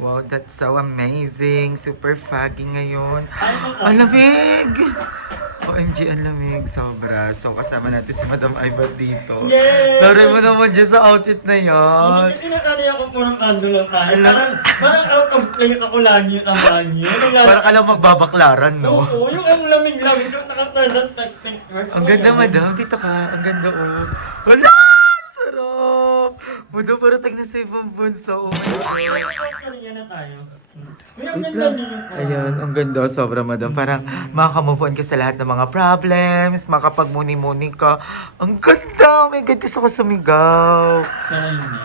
Wow, that's so amazing. Super foggy ngayon. Ang lamig! OMG, ang lamig. Sobra. So, kasama natin si Madam Ivan dito. Yay! Tari mo naman dyan sa outfit na yan. Hindi kinakari ako po ng kandol lang tayo. Parang out of play ako lagi yung kampanya. Para ka lang magbabaklaran, no? Oo, yung ang lamig-lamig yung nakatalang tek-tek. Ang ganda, Madam. Dito ka. Ang ganda, oh. Wala! Sarap! Madam, parang tag na sa ibang bansa. Oh my God. Kanina na tayo. May ang ganda niyo. Ayun, ang ganda. Sobra, Madam. Parang makakamove on ka sa lahat ng mga problems, makapagmuni-muni ka. Ang ganda! Oh my God, gusto ko sumigaw.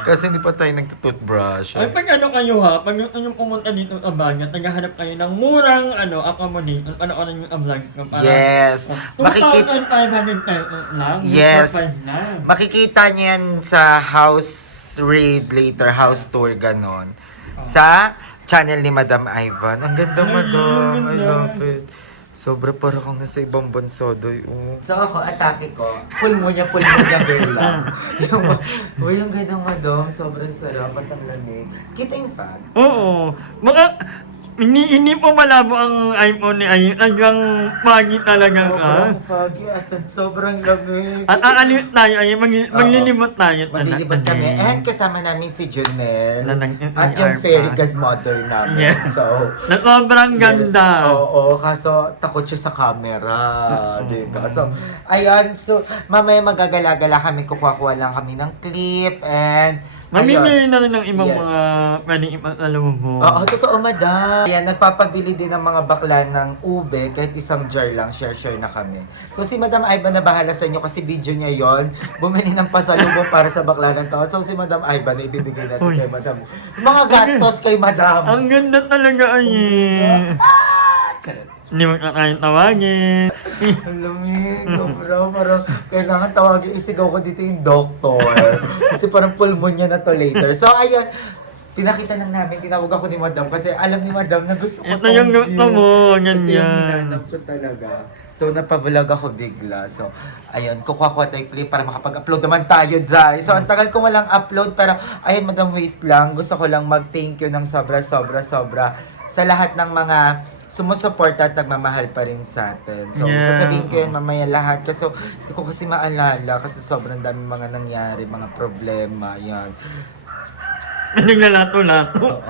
Kasi hindi pa tayo nagtutoothbrush. Ay, pag ano kayo ha, pag yung pumunta dito sa Bagat, naghahanap kayo ng murang accommodate, ano yung vlog ko para Yes. 2,500 pesos lang. Yes. 4,500 lang. Makikita niyo yan sa house raid later, house tour, ganon. Sa channel ni Madam Ivan. Ang ganda, Madam. I love it. Sobra para kang nasa ibang bansa, doy. So ako, atake ko. Pulmonya girl lang. Uy, ang ganda, Madam. Sobrang sarap at ang lamig. Kita yung fab? Oo. Hindi po malabo ang iPhone ni Ayun. Hanggang pagi talaga ka. Sobrang foggy at sobrang lamig. At aalit tayo, Ayun. Maglilimot tayo. Maglilibot kami. And kasama namin si Junel. At yung Ang fairy godmother namin. Yes. So, Na sobrang ganda. Oo, kaso takot siya sa camera. Diba? So, ayan. So, mamaya magagala-gala kami. Kukuha lang kami ng clip. And, Mamimili na rin ng ibang Yes. mga pwedeng ipasalamu mo. oo, totoo, Madam. Ayan, nagpapabili din ng mga bakla ng ube. Kahit isang jar lang, share-share na kami. So, si Madam Ivan na bahala sa inyo kasi video niya yon. Bumili ng pasalubong para sa bakla ng tao. So, si Madam Ivan na ibibigay natin Uy. kay Madam. Yung mga gastos kay Madam. Ang ganda talaga, Ayun. Charot. Hindi mo kakain tawagin. Ang lamig, sobra. Parang kailangan tawagin, isigaw ko dito yung doktor. Kasi parang pulmonya na to later. So, ayun. Pinakita lang namin, tinawag ako ni Madam kasi alam ni Madam na gusto ko Ito yung gusto mo, Ito yung ganyan. hinanap ko talaga. So, napavlog ako bigla. So, ayun, kukuha ko tayo clip para makapag-upload naman tayo, Jai. So, ang tagal ko walang upload, pero ayun, Madam, wait lang. Gusto ko lang mag-thank you ng sobra sa lahat ng mga sumusuporta at nagmamahal pa rin sa atin. So, Yeah. sasabihin ko yun mamaya lahat. Kasi hindi ko kasi maalala kasi sobrang dami mga nangyari, mga problema, yan. Naglalato-lato.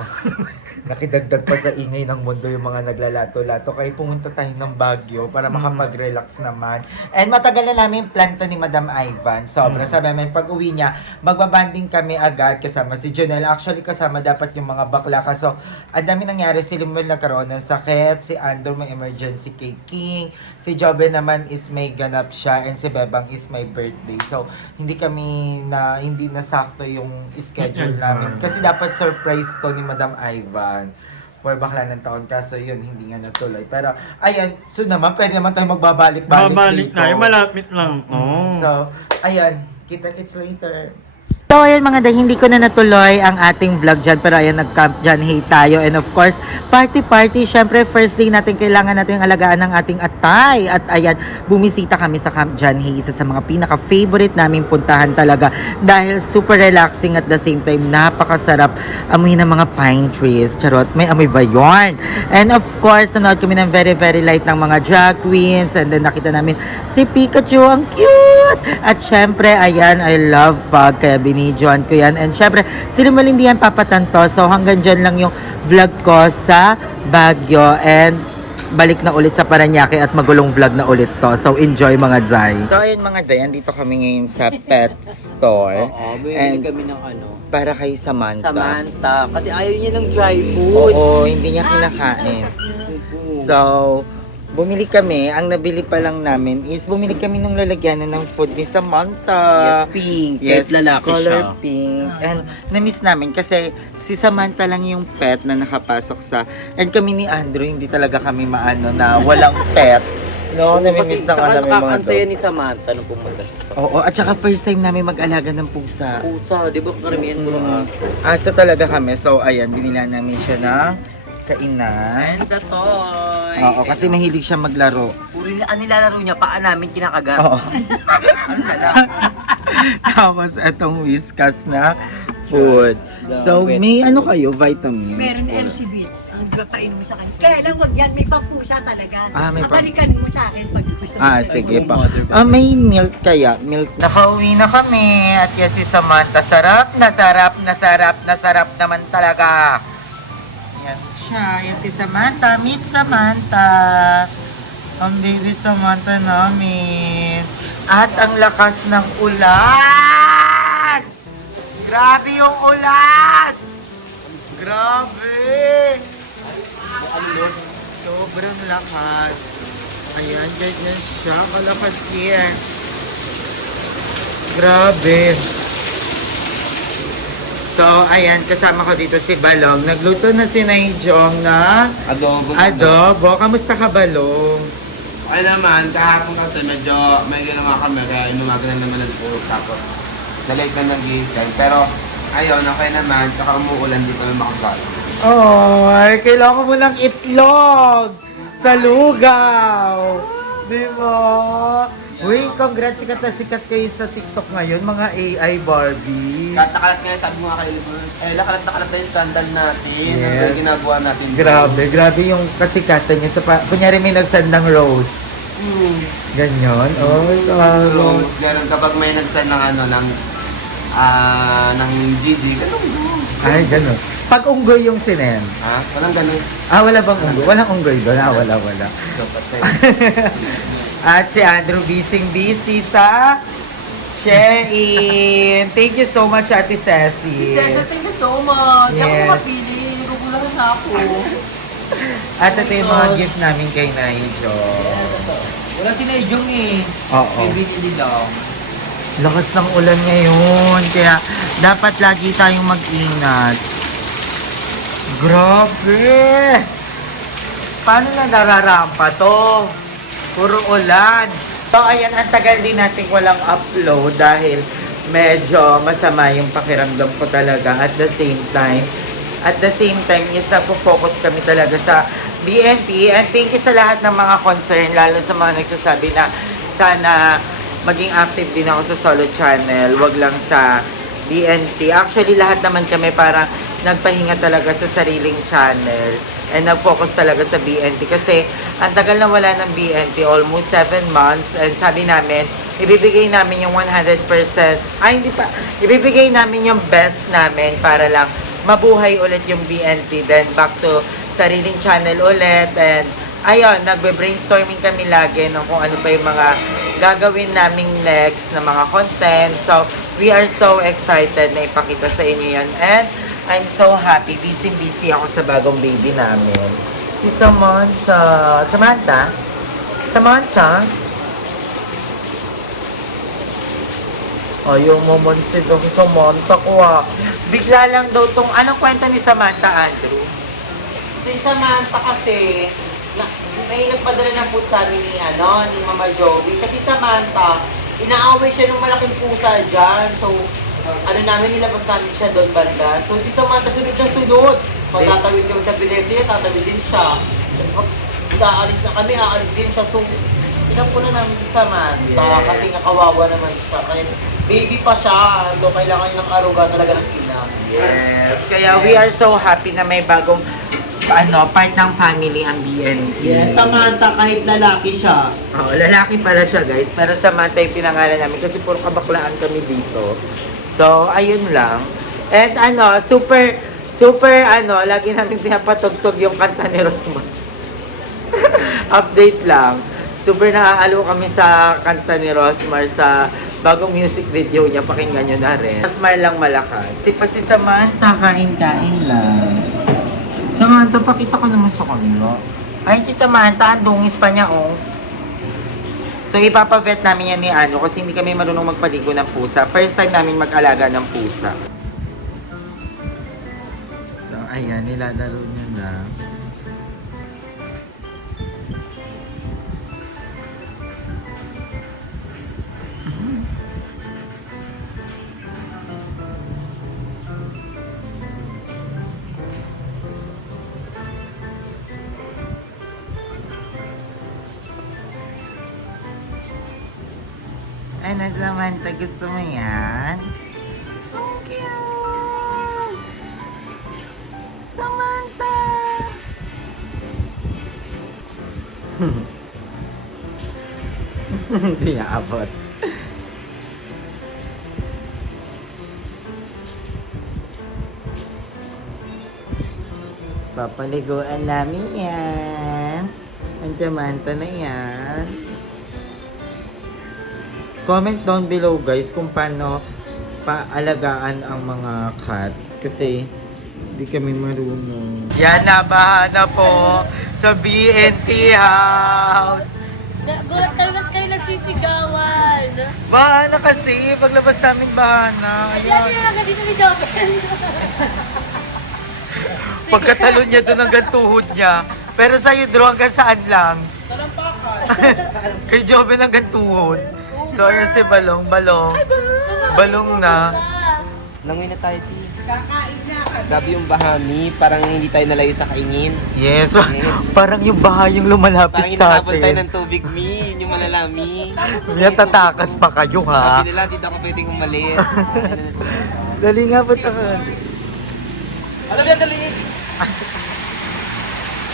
Nakidagdag pa sa ingay ng mundo yung mga naglalato-lato. Kaya pumunta tayo ng Baguio para makapag-relax naman. And matagal na namin plan to ni Madam Ivan. Sobra. Sabi may pag-uwi niya, magbabanding kami agad kasama si Jonel. Actually, kasama dapat yung mga bakla. Kaso, ang dami nangyari. Si Limuel nagkaroon ng sakit. Si Andrew may emergency kay King. Si Jobe naman is may ganap siya. And si Bebang is my birthday. So, hindi nasakto yung schedule namin. Kasi dapat surprise to ni Madam Ivan for bakla ng taon, kaso yun, hindi nga natuloy. Pero, ayan, so naman, pwede naman tayo magbabalik-balik Babalik dito. tayo, malapit lang. Oh. So, ayan, kita-kits later. So ayun mga day, hindi ko na natuloy ang ating vlog dyan, pero ayan, nag-Camp John Hay tayo, and of course, party, syempre first day natin, kailangan natin alagaan ng ating atay, at ayan, bumisita kami sa Camp John Hay, isa sa mga pinaka-favorite namin puntahan talaga, dahil super relaxing at the same time, napakasarap amoy ng mga pine trees, charot, may amoy ba yun? And of course, nanood kami ng very light ng mga drag queens, and then nakita namin si Pikachu, ang cute! At syempre, ayan, I love fog, kaya binidyoan ko yan. And syempre, sila hindi yan papatanto. So hanggang dyan lang yung vlog ko sa Baguio. And balik na ulit sa Paranaque at magulong vlog na ulit to. So enjoy mga Zay. So, ayun mga day, andito kami ngayon sa pet store. Oo, bumili And kami ng ano, para kay Samantha. Samantha. Kasi ayaw niya ng dry food. Oo, hindi niya kinakain. So, bumili kami. Ang nabili pa lang namin is bumili kami ng lalagyanan ng food ni Samantha. Yes, pink. Yes, Kahit lalaki color siya. pink. And na-miss namin kasi si Samantha lang yung pet na nakapasok sa... And kami ni Andrew, hindi talaga kami maano na walang pet. No, nami-miss na nga namin mga nakakansaya ni dogs. Samantha nung pumunta siya sa Oo, at saka first time namin mag-alaga ng pusa. pusa. Di ba karamihan ko Asa talaga kami. So, ayan, binila namin siya ng kainan. And the toy. Oo, kasi mahilig siya maglaro. Puro nilalaro niya, paa namin kinakagat. Oo. Ano na lang. Tapos, itong Whiskas na food. So, may ano kayo, vitamins? Meron or- LCB. Ang di ba painom mo sa kanya? Kaya lang wag yan, may pampusa talaga. Ah, may Balikan mo sa akin pag gusto mo. Sige pa. May milk kaya? Milk. Nakauwi na kami at yan si Samantha. Sarap na sarap na sarap na sarap naman talaga. Yan siya. Yan si Samantha. Meet Samantha. Ang baby Samantha namin. At ang lakas ng ulan! Grabe yung ulan! Grabe! Sobrang lakas. Ayan, ganyan siya. Kalakas here. Grabe. So, ayan, kasama ko dito si Balong. Nagluto na si Naijong na adobo. Kamusta ka, Balong? Ay naman, kahapon kasi medyo may ginawa kami kaya inumaga na naman nagpulog tapos na-late na nag-iisay. Pero ayun, okay naman, tsaka umuulan di kami makapasok. Oh, kailangan mo ng itlog sa lugaw. Di ba? Uy, congrats, sikat kayo sa TikTok ngayon, mga AI Barbie. Katakalat nga sabi mo nga kayo, kalat na kalat na yung scandal natin, Yes. ang ginagawa natin. Grabe yung kasikatan niya. Kunyari may nagsandang rose. Ganyan. Oh, Rose, ganun, kapag may nag-send ng ng GD, ganun. Ay, gano'n. Pag unggoy yung sinem. Ha? Walang ganun. Wala bang unggoy? Walang unggoy doon. Wala. Diyos at tayo. At si Andrew busy sa Shein. Thank you so much, Ate Ceci. thank you so much. Yes. mapili. Nirugulahan na ako. At ito yung mga gift namin kay Naijo. Wala si Naijong eh. Oo. Bibili lang. Lakas ng ulan ngayon. Kaya dapat lagi tayong mag-ingat. Grabe! Paano na nararampa to? Puro ulan. So, ayan, ang tagal din natin walang upload dahil medyo masama yung pakiramdam ko talaga. At the same time is focus kami talaga sa BNT. And thank you sa lahat ng mga concern, lalo sa mga nagsasabi na sana maging active din ako sa solo channel, wag lang sa BNT. Actually, lahat naman kami parang nagpahinga talaga sa sariling channel and nag-focus talaga sa BNT kasi ang tagal na wala ng BNT, almost 7 months, and sabi namin, ibibigay namin yung 100%, ibibigay namin yung best namin para lang mabuhay ulit yung BNT, then back to sariling channel ulit, and ayun, nagbe-brainstorming kami lagi ng kung ano pa yung mga gagawin naming next na mga content. So, we are so excited na ipakita sa inyo yan. And I'm so happy. Busy ako sa bagong baby namin. Si Samantha. Samantha? Ayaw mo man si Samantha ko Bigla lang daw tong, anong kwenta ni Samantha, Andrew? Si Samantha kasi, may nagpadala ng food sa amin ni Mama Joey. Kasi Samantha, inaaway siya ng malaking pusa dyan. So, nilabas namin siya doon banda. So, si Samantha sunod na sunod. Pag tatawid kami sa pedestrian, tatawid din siya. Tapos pag aalis na kami, aalis din siya. So, pinapuna namin si Samantha kasi nakawawa naman siya. Kaya baby pa siya. So, kailangan niya ng aruga talaga ng ina. Yes. Kaya we are so happy na may bagong part ng family ang BNT. Yes, Samantha, kahit lalaki siya. Oo, lalaki pala siya, guys. Pero Samantha yung pinangalan namin kasi puro kabaklaan kami dito. So, ayun lang. And super, lagi namin pinapatugtog yung kanta ni Rosmar. Update lang. Super naaalo kami sa kanta ni Rosmar sa bagong music video niya. Pakinggan nyo na rin. Rosmar lang malakas. Di pa si Samantha, kain-kain lang. Samantha, pakita ko naman sa kanila. Ay, Tita Manta, ang dungis pa niya, oh. So, ipapavet namin yan ni kasi hindi kami marunong magpaligo ng pusa. First time namin mag-alaga ng pusa. So, ayan, nilalaro niya na. Ano, Samantha, gusto mo yan? Ang cute! Hindi niya abot. Papaliguan namin yan. Ang diamanta na yan. Comment down below guys kung paano paalagaan ang mga cats kasi hindi kami marunong. Yan, nabahan na po sa BNT house. Gulat kami, ba't kayo nagsisigawan? Bahana kasi, paglabas namin bahana. Yan yung agad dito ni Jobel. Pagkatalo niya doon hanggang tuhod niya. Pero sa'yo, Drew, hanggang saan lang? Kay Joven hanggang tuhod. So, ayun si Balong. Balong na. Langoy na tayo, Ti. Kakain na kami. Gabi yung bahami, parang hindi tayo nalayo sa kaingin. Yes. Yes. Parang yung bahay yung Parang lumalapit sa hinahabol tayo atin. ng tubig, Mi. Yun yung malalami. Yan, tatakas pa kayo, ha? Sabi nila, dito ako pwedeng umalis. Dali nga, punta ka. Alam yan, dali!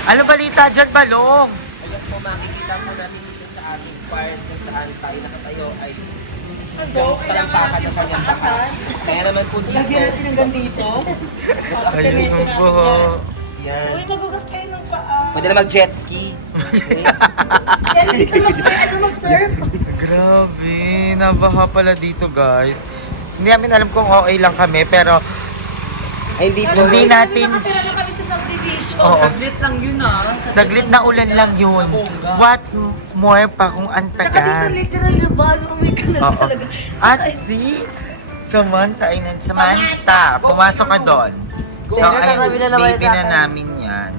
Ano balita dyan, Balong? Ayun po, makikita po natin dito sa aming part kung saan tayo nakatayo ay talampakan ng kanyang baka. Kaya naman po dito. Lagyan natin hanggang dito. Ayun po. Yan. Uy, magugas kayo ng paa. Pwede na mag-jet ski. Yan, hindi ka mag-surf. Grabe, nabaha pala dito, guys. Hindi namin alam kung okay lang kami, pero Ay, hindi po. hindi natin... Nakatira na kami sa subdivision. Oo. Saglit lang yun ah. Saglit na ulan lang yun. What more pa kung ang Saka dito tagal. literal na bago may kanan Oo. talaga. At si Samantha, ay Samantha, pumasok ka doon. So, ay, baby na namin yan.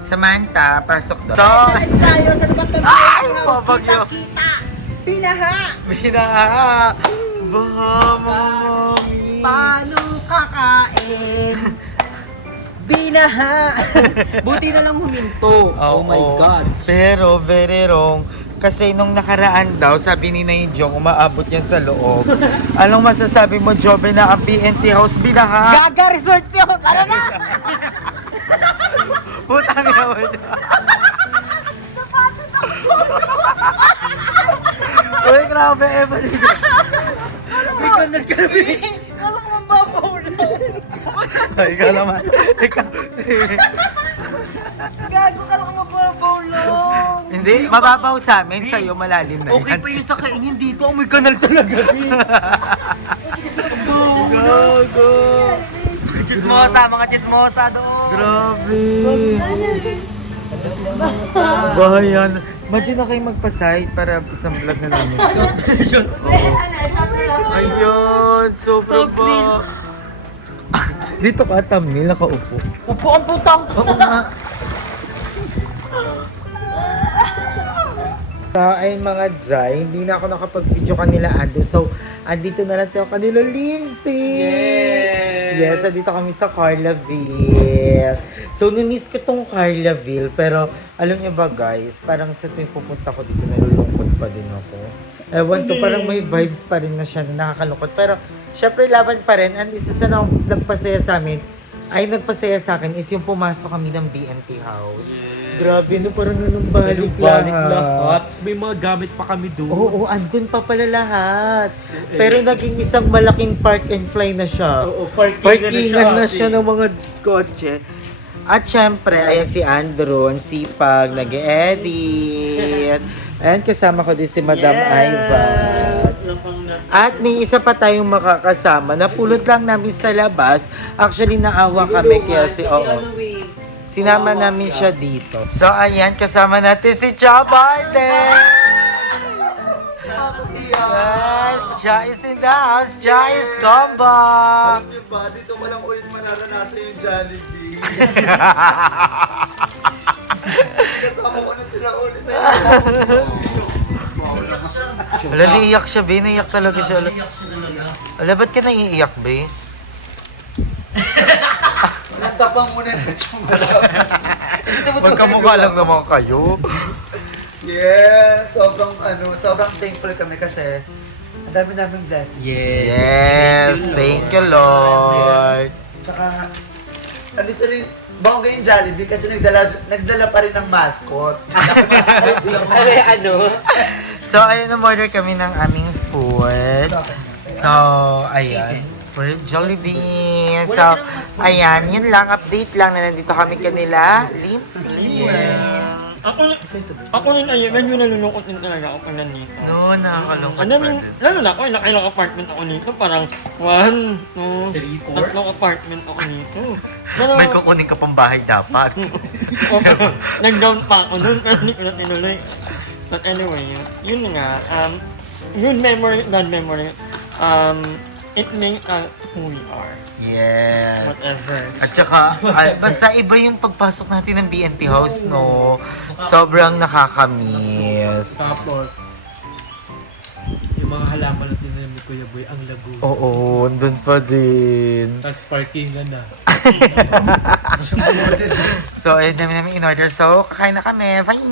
Samantha, pasok doon. So, Tayo sa dapat ng ay, babagyo. kita. Binaha. Binaha. Baha, mami. Paano kakain? Binaha. Buti na lang huminto. Oh my Oo. God. Pero, very wrong. Kasi nung nakaraan daw, sabi ni Nay Jong, umaabot yan sa loob. Anong masasabi mo, Jobe, na ang BNT house binaha? Gaga Resort yun. Ano na? Putang ina mo dyan. Uy, grabe, Emily. May kanal kami. Alam mo, mababaw lang. Ay, ikaw naman. Ikaw. Gago ka lang mababaw lang. Hindi, mababaw sa amin. Sa'yo, malalim na Okay yan. pa yung sa kaingin dito. May kanal talaga. Go, go. Chismosa, mga chismosa doon. Grabe. Bahayan. Imagine na kayo magpa-side para isang vlog na namin. Shot lang. Ayun, sobrang ba. Dito ka, thumbnail, nakaupo. Upo ang putang. Oo nga. Ay mga Zay, hindi na ako nakapag-video kanila Ando. So, andito na lang tayo kanila Lindsay. Yes, andito kami sa Carlaville. So, namiss ko tong Carlaville. Pero, alam niyo ba guys, parang sa tuwing pupunta ko dito, nalulungkot pa din ako. Ewan to, parang may vibes pa rin na siya na nakakalungkot. Pero, syempre laban pa rin. And isa sa nagpasaya sa amin, ay nagpasaya sa akin is yung pumasok kami ng BNT house. Grabe, no, parang nanumbalik lahat. Tapos may mga gamit pa kami doon. Oo, andun pa pala lahat. Pero naging isang malaking park and fly na siya. Oo, Parkingan na siya ng mga kotse. At syempre, ayan si Andrew, ang sipag, nag-edit. Ayan, kasama ko din si Madam Ivan. At may isa pa tayong makakasama. Napulot lang namin sa labas. Actually, naawa kami kaya sinama namin siya dito. So, ayan, kasama natin si Cha Barden! Yes, Cha is in the house. Cha is combo! Alam niyo ba, dito ko lang ulit mararanasan yung Jollibee. Kasama ko na sila ulit. Wala, naiiyak siya, Be. Naiiyak talaga siya. Wala, ba't ka naiiyak, Be? Nagtapang muna na yung malabas. Magkamukha lang naman kayo. Yes, sobrang thankful kami kasi ang dami naming blessings. Yes, thank you, Lord. Tsaka, andito rin, bongga yung Jollibee kasi nagdala pa rin ng mascot. So, ayun, umorder kami ng aming food. So, ayan. For Jollibee. So, ayan, yun lang. Update lang na nandito kami kanila. Lindsay. Ako rin ay medyo nalulungkot din talaga ako pag nandito. No, nakakalungkot Ano, pa rin. lalo na ako, ilang apartment ako nito. Parang 3 apartment ako nito. Pero, May kukunin ka pang bahay dapat. nag-down pa ako nun, pero hindi ko na tinuloy. But anyway, yun nga, good memory, bad memory, it makes who we are. Yes. Whatever. At saka, basta iba yung pagpasok natin ng BNT House, no? Sobrang nakakamiss. Tapos, yung mga halaman natin na ni Kuya Boy, ang lago. Oo, andun pa din. Tapos parkingan na. So, ayun namin in order. So, kakain na kami. Bye!